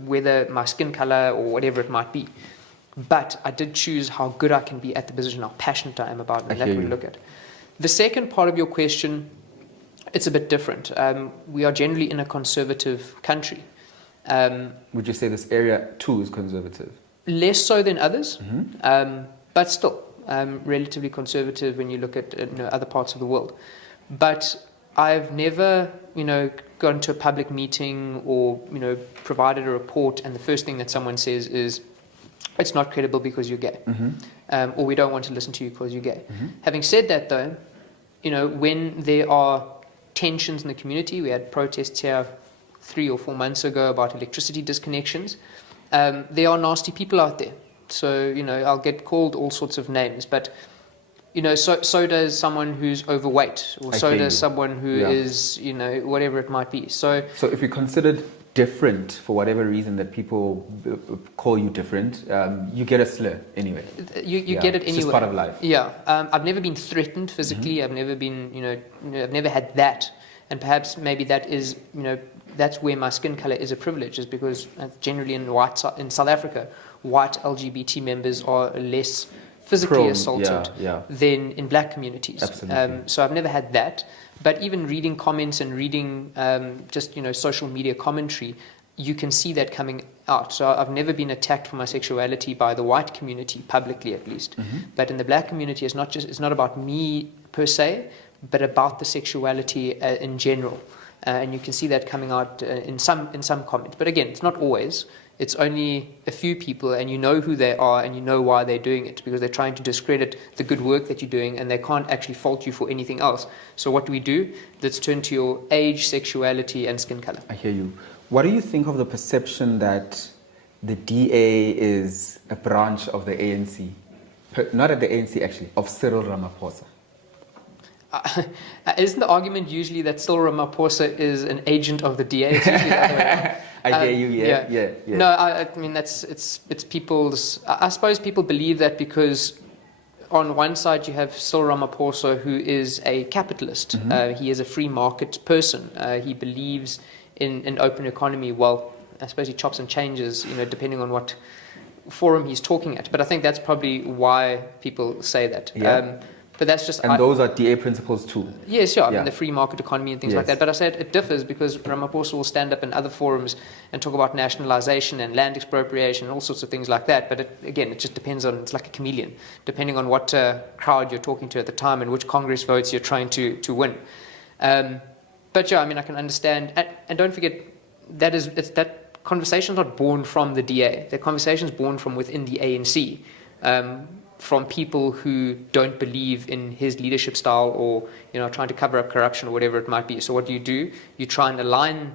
whether my skin color or whatever it might be. But I did choose how good I can be at the position, how passionate I am about it, and that we look at. The second part of your question, it's a bit different. We are generally in a conservative country. Would you say this area too is conservative? Less so than others, but still relatively conservative when you look at other parts of the world. But I've never, gone to a public meeting or, provided a report, and the first thing that someone says is, it's not credible because you're gay, or we don't want to listen to you because you're gay. Having said that, though, when there are tensions in the community, we had protests here 3 or 4 months ago about electricity disconnections. There are nasty people out there. So, I'll get called all sorts of names, but, so does someone who's overweight, or so does someone who is, whatever it might be. So if you considered different for whatever reason that people call you different, you get a slur anyway. You get it anyway. It's just part of life. Yeah. I've never been threatened physically. I've never been, I've never had that. And perhaps maybe that is, that's where my skin color is a privilege, is because generally in South Africa, white LGBT members are less physically assaulted than in black communities. Absolutely. So I've never had that. But even reading comments and reading just social media commentary, you can see that coming out. So I've never been attacked for my sexuality by the white community, publicly at least. But in the black community, it's not about me per se, but about the sexuality in general. And you can see that coming out in some comments. But again, it's not always. It's only a few people, and you know who they are, and you know why they're doing it, because they're trying to discredit the good work that you're doing, and they can't actually fault you for anything else. So what do? Let's turn to your age, sexuality, and skin color. I hear you. What do you think of the perception that the DA is a branch of the ANC? Not at the ANC, actually, of Cyril Ramaphosa. Isn't the argument usually that Cyril Ramaphosa is an agent of the DA? It's usually the other way around. I hear you, yeah. No, I mean, it's people's... I suppose people believe that because on one side you have Cyril Ramaphosa, who is a capitalist. He is a free market person. He believes in an open economy. Well, I suppose he chops and changes, depending on what forum he's talking at. But I think that's probably why people say that. Yeah. But that's just... And those are DA principles too? Yes, I mean, the free market economy and things like that. But I said it differs because Ramaphosa will stand up in other forums and talk about nationalization and land expropriation and all sorts of things like that. But it just depends on... It's like a chameleon, depending on what crowd you're talking to at the time and which Congress votes you're trying to win. But I mean, I can understand... And don't forget, that conversation's not born from the DA. The conversation's born from within the ANC. From people who don't believe in his leadership style, or trying to cover up corruption or whatever it might be. So what do? You try and align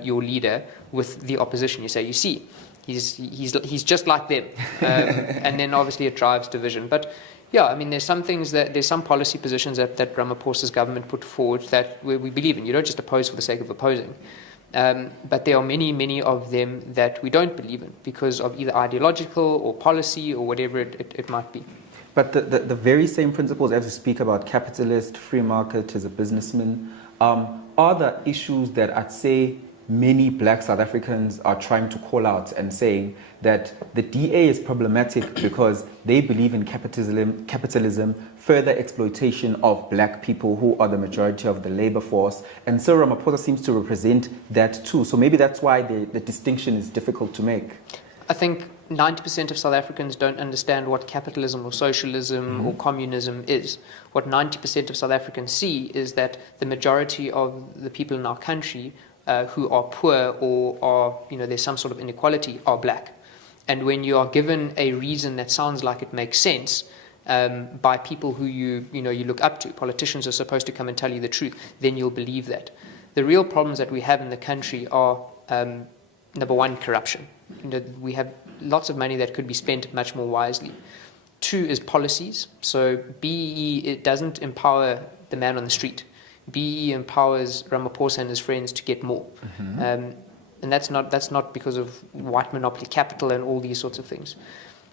your leader with the opposition. You say, you see, he's just like them, and then obviously it drives division. But I mean, there's some policy positions that Ramaphosa's government put forward that we believe in. You don't just oppose for the sake of opposing. But there are many of them that we don't believe in because of either ideological or policy or whatever it might be. But the very same principles, as you speak about capitalist, free market, as a businessman, are the issues that I'd say many black South Africans are trying to call out and saying that the DA is problematic because they believe in capitalism, further exploitation of black people who are the majority of the labor force. And Cyril Ramaphosa seems to represent that too. So maybe that's why the distinction is difficult to make. I think 90% of South Africans don't understand what capitalism or socialism or communism is. What 90% of South Africans see is that the majority of the people in our country who are poor or are, there's some sort of inequality, are black. And when you are given a reason that sounds like it makes sense by people who you look up to, politicians are supposed to come and tell you the truth, then you'll believe that. The real problems that we have in the country are, number one, corruption. We have lots of money that could be spent much more wisely. Two is policies. So BEE, it doesn't empower the man on the street. BEE empowers Ramaphosa and his friends to get more. And that's not because of white monopoly capital and all these sorts of things.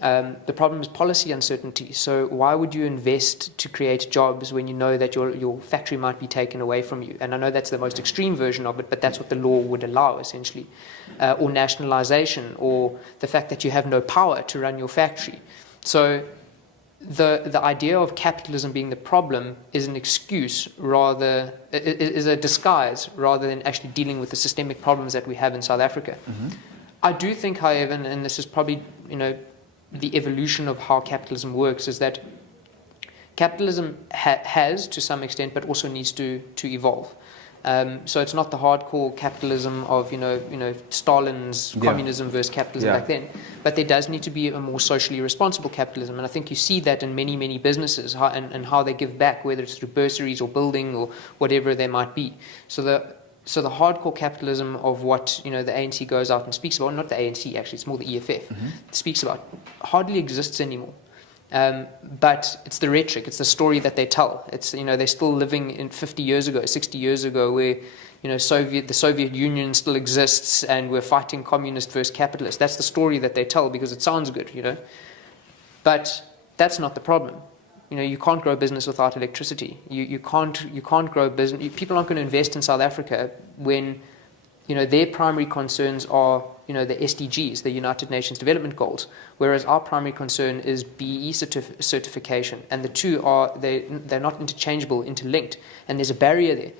The problem is policy uncertainty. So why would you invest to create jobs when you know that your factory might be taken away from you? And I know that's the most extreme version of it, but that's what the law would allow, essentially. Or nationalization, or the fact that you have no power to run your factory. So the idea of capitalism being the problem is an excuse is a disguise rather than actually dealing with the systemic problems that we have in South Africa. I do think, however, and this is probably, the evolution of how capitalism works, is that capitalism has to some extent, but also needs to evolve. So it's not the hardcore capitalism of Stalin's communism versus capitalism back then, but there does need to be a more socially responsible capitalism, and I think you see that in many businesses, and how they give back, whether it's through bursaries or building or whatever they might be. So the hardcore capitalism of what the ANC goes out and speaks about, not the ANC actually, it's more the EFF, speaks about, hardly exists anymore. But it's the rhetoric, it's the story that they tell. It's they're still living in 50 years ago, 60 years ago, where the Soviet Union still exists and we're fighting communist versus capitalist. That's the story that they tell because it sounds good, But that's not the problem. You can't grow business without electricity. You can't grow business. People aren't going to invest in South Africa when their primary concerns are the SDGs, the United Nations Development Goals, whereas our primary concern is BEE certification, and the two they're not interchangeable, interlinked, and there's a barrier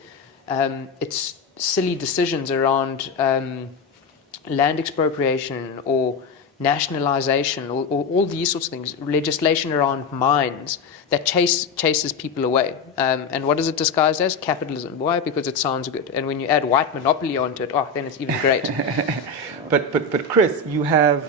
there. It's silly decisions around land expropriation or nationalization or all these sorts of things, legislation around mines that chases people away. And what is it disguised as? Capitalism. Why? Because it sounds good. And when you add white monopoly onto it, then it's even great. But Chris, you have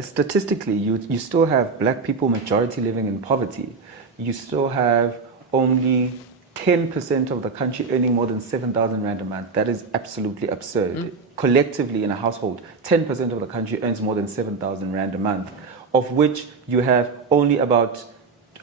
statistically, you still have black people majority living in poverty. You still have only 10% of the country earning more than 7,000 rand a month. That is absolutely absurd. Collectively in a household, 10% of the country earns more than 7,000 rand a month, of which you have only about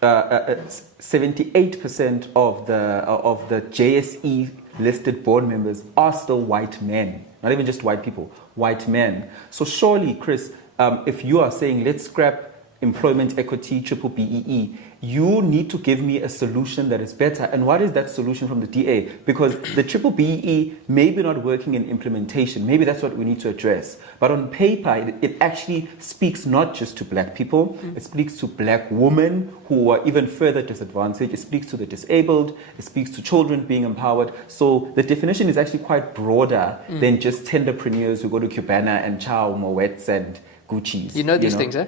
78% of the JSE listed board members are still white men. Not even just white people, white men. So surely, Chris, if you are saying let's scrap employment equity, triple BEE, you need to give me a solution that is better. And what is that solution from the DA? Because the triple BEE may be not working in implementation. Maybe that's what we need to address. But on paper, it actually speaks not just to black people. It speaks to black women who are even further disadvantaged. It speaks to the disabled. It speaks to children being empowered. So the definition is actually quite broader than just tenderpreneurs who go to Cubana and chow Moets and Gucci's. You know these things, eh?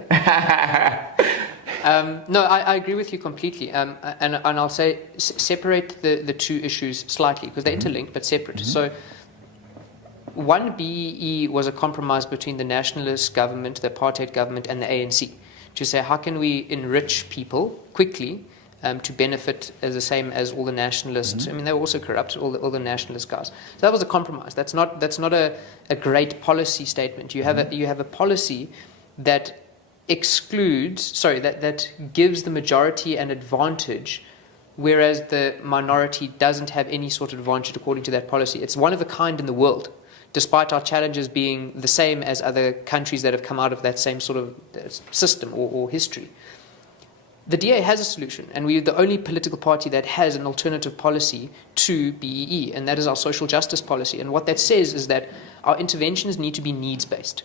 No, I agree with you completely. And I'll say separate the two issues slightly because they're interlinked but separate. So one BEE was a compromise between the nationalist government, the apartheid government, and the ANC to say how can we enrich people quickly to benefit as the same as all the nationalists. I mean, they were also corrupt, all the nationalist guys. So that was a compromise. That's not a great policy statement. You have a policy that that gives the majority an advantage, whereas the minority doesn't have any sort of advantage according to that policy. It's one of a kind in the world, despite our challenges being the same as other countries that have come out of that same sort of system or history. The DA has a solution, and we're the only political party that has an alternative policy to BEE, and that is our social justice policy. And what that says is that our interventions need to be needs-based.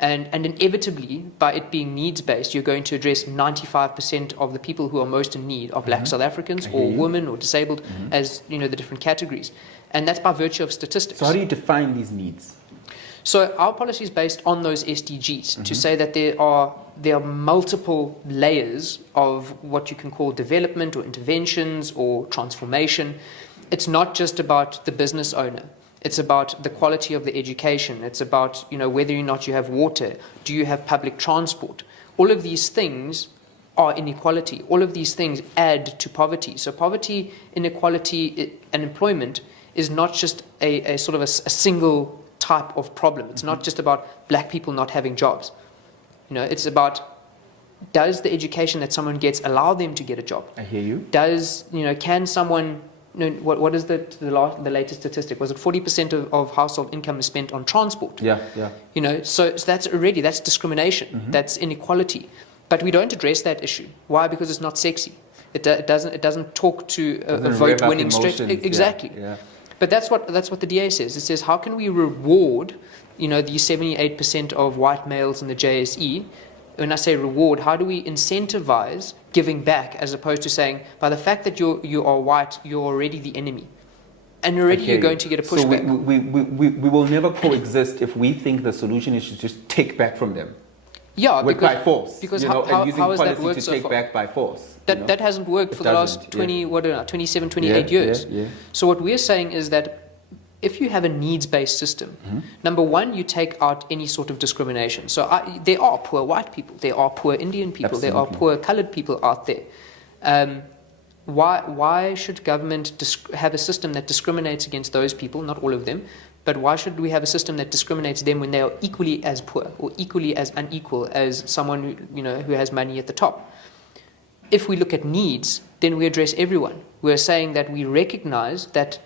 And inevitably, by it being needs-based, you're going to address 95% of the people who are most in need are black South Africans or women or disabled as, the different categories. And that's by virtue of statistics. So how do you define these needs? So our policy is based on those SDGs to say that there are multiple layers of what you can call development or interventions or transformation. It's not just about the business owner. It's about the quality of the education. It's about, whether or not you have water. Do you have public transport? All of these things are inequality. All of these things add to poverty. So poverty, inequality, and employment is not just a sort of a single type of problem. It's not just about black people not having jobs. It's about, does the education that someone gets allow them to get a job? I hear you. Can someone no, what is the latest statistic? Was it 40% of household income is spent on transport? Yeah. So that's discrimination. That's inequality. But we don't address that issue. Why? Because it's not sexy. It doesn't talk to a vote-winning strategy. Exactly. Yeah. But that's what the DA says. It says, how can we reward, the 78% of white males in the JSE? When I say reward, how do we incentivize giving back, as opposed to saying, by the fact that you are white, you're already the enemy, and already you're going to get a pushback. So we will never coexist if we think the solution is to just take back from them. Yeah, by force. Because and using how has that policy worked to so take far? back by force. That hasn't worked for the last 27, 28 years. Yeah. So what we're saying is that if you have a needs-based system, number one, you take out any sort of discrimination. So there are poor white people, there are poor Indian people, there are poor coloured people out there. Why should government have a system that discriminates against those people, not all of them, but why should we have a system that discriminates them when they are equally as poor or equally as unequal as someone who has money at the top? If we look at needs, then we address everyone. We're saying that we recognize that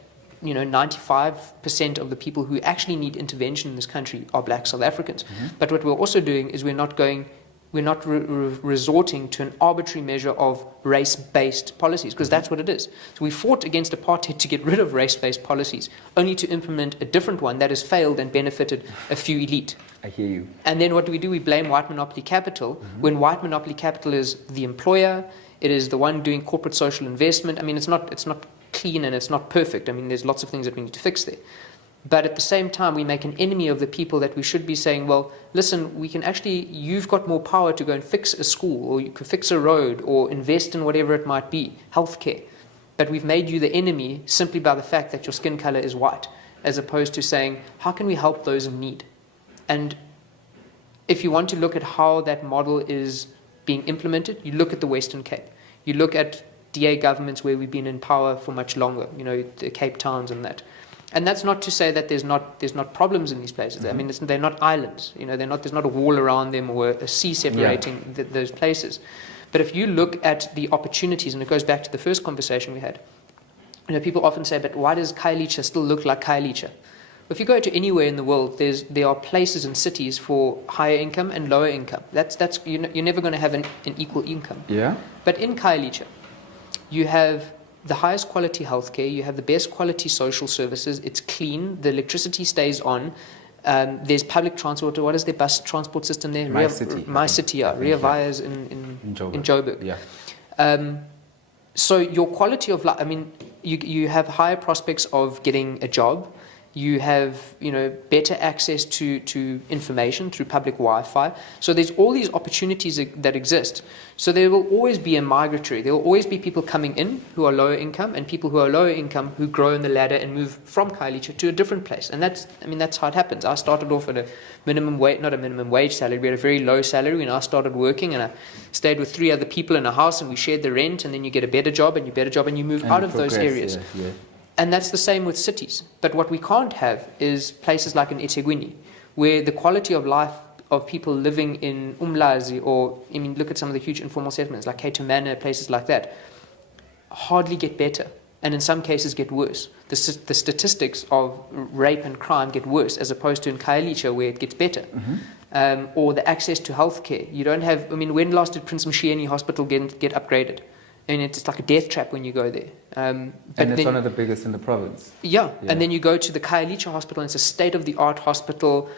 95% of the people who actually need intervention in this country are black South Africans. But what we're also doing is we're not resorting to an arbitrary measure of race-based policies, because that's what it is. So we fought against apartheid to get rid of race-based policies, only to implement a different one that has failed and benefited a few elite. I hear you. And then what do? We blame white monopoly capital, when white monopoly capital is the employer, it is the one doing corporate social investment. I mean, it's not clean and it's not perfect. I mean, there's lots of things that we need to fix there. But at the same time, we make an enemy of the people that we should be saying, well, listen, you've got more power to go and fix a school, or you could fix a road, or invest in whatever it might be, healthcare. But we've made you the enemy simply by the fact that your skin color is white, as opposed to saying, how can we help those in need? And if you want to look at how that model is being implemented, you look at the Western Cape. You look at DA governments where we've been in power for much longer, the Cape Towns and that. And that's not to say that there's not problems in these places. I mean, they're not islands. There's not a wall around them or a sea separating those places. But if you look at the opportunities, and it goes back to the first conversation we had, people often say, but why does Khayelitsha still look like Khayelitsha? If you go to anywhere in the world, there are places and cities for higher income and lower income. You're never going to have an equal income. Yeah. But in Khayelitsha, you have the highest quality healthcare, you have the best quality social services, it's clean, the electricity stays on, there's public transport. What is their bus transport system there? My City, Ria Vias in Joburg. Yeah. So your quality of life, you have higher prospects of getting a job. You have, better access to information through public Wi-Fi. So there's all these opportunities that exist. So there will always be a migratory. There will always be people coming in who are lower income, and people who are lower income who grow in the ladder and move from Khayelitsha to a different place. And that's how it happens. I started off at a not a minimum wage salary. We had a very low salary when I started working, and I stayed with 3 other people in a house, and we shared the rent. And then you get a better job, and you move out of those areas. Yeah. And that's the same with cities. But what we can't have is places like in eThekwini, where the quality of life of people living in Umlazi, or look at some of the huge informal settlements like Cato Manor, places like that, hardly get better, and in some cases get worse. The statistics of rape and crime get worse, as opposed to in Khayelitsha, where it gets better. Or the access to healthcare. You don't have. When last did Prince Mshieni Hospital get upgraded? And it's like a death trap when you go there. And it's one of the biggest in the province. Yeah, and then you go to the Khayelitsha Hospital, and it's a state-of-the-art hospital,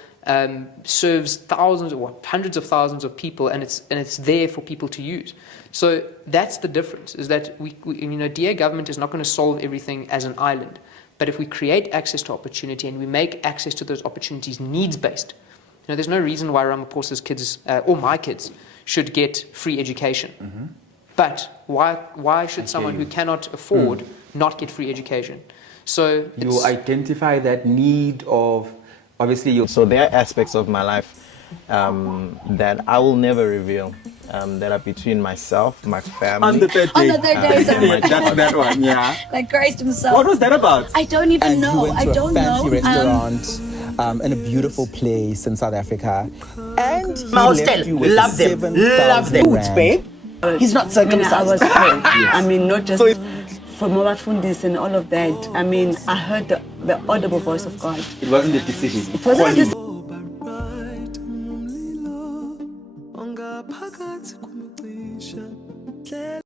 serves thousands or hundreds of thousands of people, and it's there for people to use. So that's the difference, is that we DA government is not going to solve everything as an island. But if we create access to opportunity, and we make access to those opportunities needs-based, there's no reason why Ramaphosa's kids, or my kids, should get free education. But why should someone who cannot afford not get free education? So you identify that need of, obviously. So there are aspects of my life that I will never reveal, that are between myself, my family. On the third day. That one, yeah. Like Christ himself. What was that about? I don't even know. You went to a fancy restaurant in a beautiful place in South Africa, and he left you with love them, Rand. babe. He's not circumcised. I was told. Not just. So from Mawafundis and all of that, I mean, I heard the audible voice of God. It wasn't a decision. It wasn't a decision.